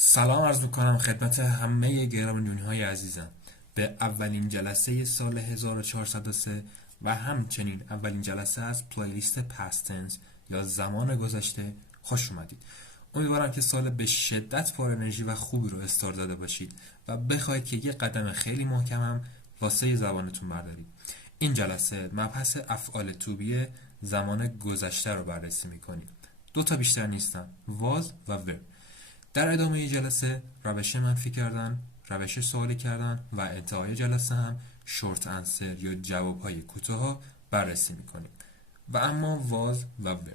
سلام عرض میکنم خدمت همه گرامی‌نمایان عزیزم به اولین جلسه سال 1403 و همچنین اولین جلسه از پلیلیست پست تنس یا زمان گذشته خوش اومدید. امیدوارم که سال به شدت پر انرژی و خوبی رو استارت داده باشید و بخواید که یه قدم خیلی محکمم واسه زبانتون بردارید. این جلسه مبحث افعال توبی زمان گذشته رو بررسی میکنیم. دو تا بیشتر نیستن، واز و ور. در ادامه جلسه روش منفی کردن، روش سوالی کردن و انتهای جلسه هم شورت انسر یا جوابهای کوتاه بررسی میکنیم. و اما واز و ور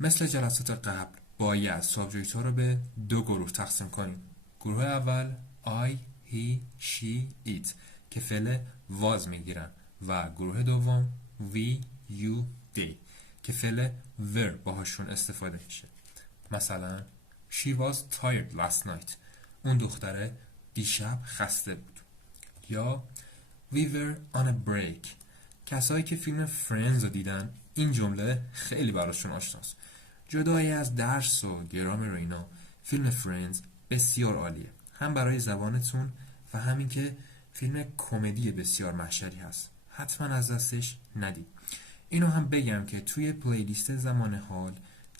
مثل جلسات قبل باید سابجکت ها رو به دو گروه تقسیم کنیم. گروه اول I, he, she, it که فعل واز میگیرن و گروه دوم we, you, they که فعل ور باهاشون استفاده میشه. مثلا She was tired last night. اون دختره دیشب خسته بود. یا We were on a break. کسایی که فیلم فرندز رو دیدن این جمله خیلی براشون آشناست. جدایی از درس و گرامر و اینا، فیلم فرندز بسیار عالیه. هم برای زبانتون و همین که فیلم کمدی بسیار محشری هست. حتما از دستش ندید. اینو هم بگم که توی پلیلیست زمان حال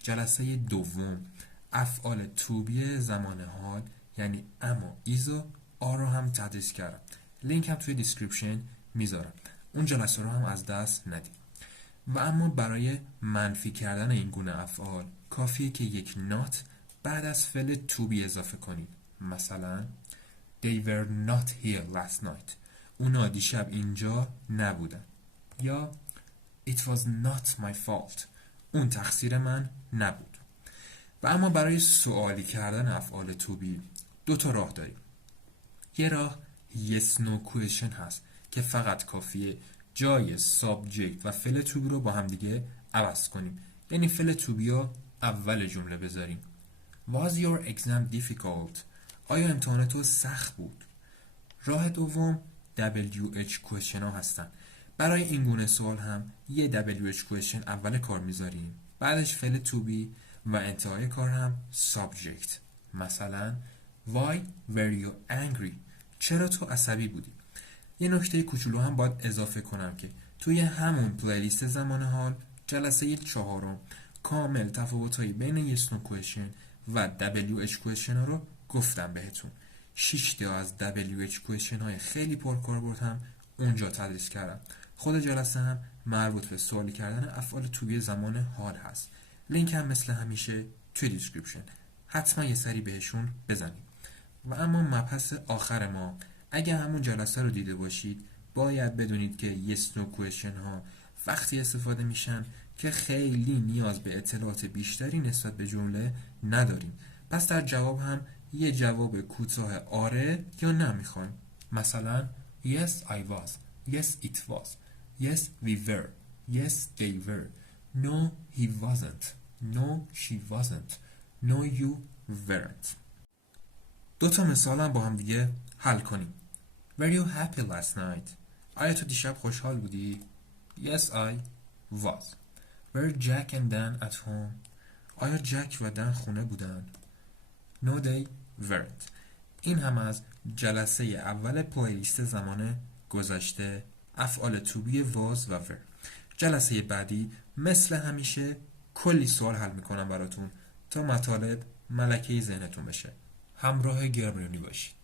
جلسه دوم افعال توبی زمان حال یعنی اما، ایزو، آ رو هم تدریس کردم. لینک هم توی دیسکریپشن میذارم. اون جلسه رو هم از دست ندید. و اما برای منفی کردن این گونه افعال کافیه که یک نات بعد از فعل توبی اضافه کنید. مثلا They were not here last night. اونا دیشب اینجا نبودن. یا It was not my fault. اون تقصیر من نبود. و اما برای سوالی کردن افعال توبی دو تا راه داریم. یه راه yes no question هست که فقط کافیه جای سابجکت و فعل توبی رو با هم دیگه عوض کنیم. یعنی فعل توبی رو اول جمله بذاریم. Was your exam difficult? آیا امتحان تو سخت بود؟ راه دوم WH question ها هستن. برای این گونه سوال هم یه WH question اول کار میذاریم. بعدش فعل توبی و انتهای کار هم subject. مثلا Why were you angry? چرا تو عصبی بودی؟ یه نکته کوچولو هم باید اضافه کنم که توی همون پلیلیست زمان حال جلسه 4 کامل تفاوتایی بین yes no question و WH question ها رو گفتم بهتون. 6 تا از WH question های خیلی پرکاربرد هم اونجا تدریس کردم. خود جلسه هم مربوط به سوالی کردن افعال توی زمان حال هست. لینک هم مثل همیشه توی دیسکریپشن. حتما یه سری بهشون بزنید. و اما مبحث آخر ما، اگه همون جلسه رو دیده باشید باید بدونید که yes no question ها وقتی استفاده میشن که خیلی نیاز به اطلاعات بیشتری نسبت به جمله نداریم. پس در جواب هم یه جواب کوتاه آره یا نه میخوایم. مثلا Yes I was. Yes it was. Yes we were. Yes they were. No he wasn't. No she wasn't. No you weren't. دو تا مثال هم با هم دیگه حل کنیم. Were you happy last night? آیا تو دیشب خوشحال بودی؟ Yes I was. Were Jack and Dan at home? آیا جک و دن خونه بودن؟ No they weren't. این هم از جلسه اول پلیلیست زمان گذشته افعال توبی واز و ور. جلسه بعدی مثل همیشه کلی سوال حل میکنم براتون تا مطالب ملکه ذهنتون بشه. همراه گرامرونی باشید.